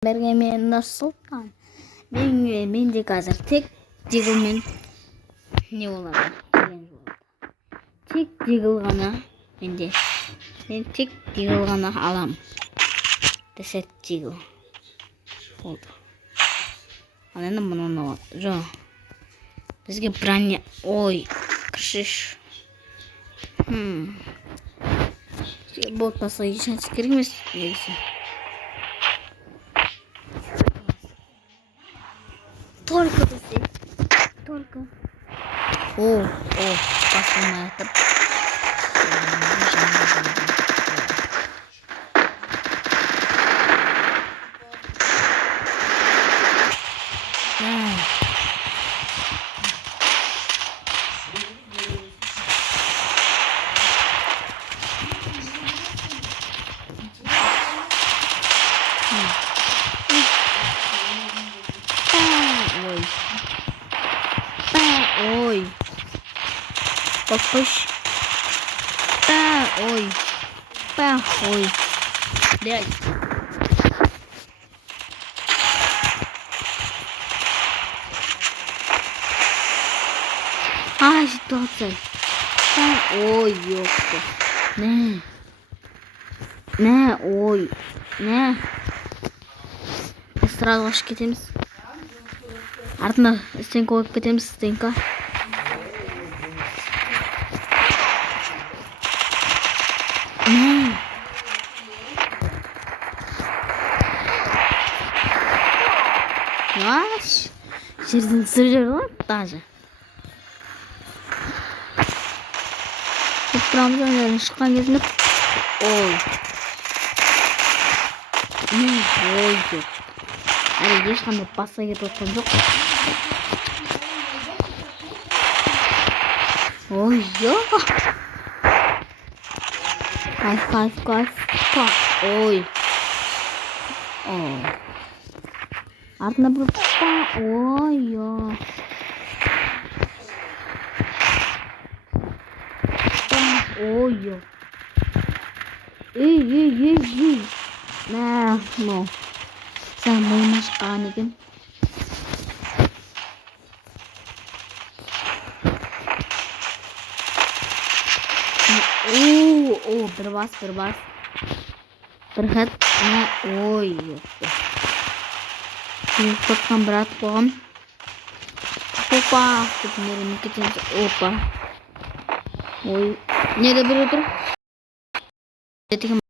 Berge мен Нұрсұлтан. Менде қазір тек дегілмен не болады деген болады. Тек дегіл ғана менде. Мен тек дегіл ғана алам. Десет дегіл. Болды. Ал енді мұны жоқ. Бізге броня. Ой, кіршіш. Болды, басқа ешнәрсе керек емес негізі. Только бізде. Только. Басылмай атып. Ой. Попыш. Ой. Блядь. Ситуация. Ой, ёпта. Ой. Сразу ашып кетеміз. Артына стенка қойып кетеміз, стенка. Жерден түсіріп ғой даже. Тұрамыз өңерін шыққан кезінде. Ой, жоқ. Әлі ешқандай басқа кетіп отқан жоқ. Ой, жоқ. Кайф. Ой. Артына бір ой, жоқ. Ой, жоқ. Ей. Сән мойына шыққан екен. Бір бас. Бір хат. Ой, жоқ. Тоқтан бір ат қоғам. Опа. Нереме кетеміз. Опа. Ой. Неге бір отыр?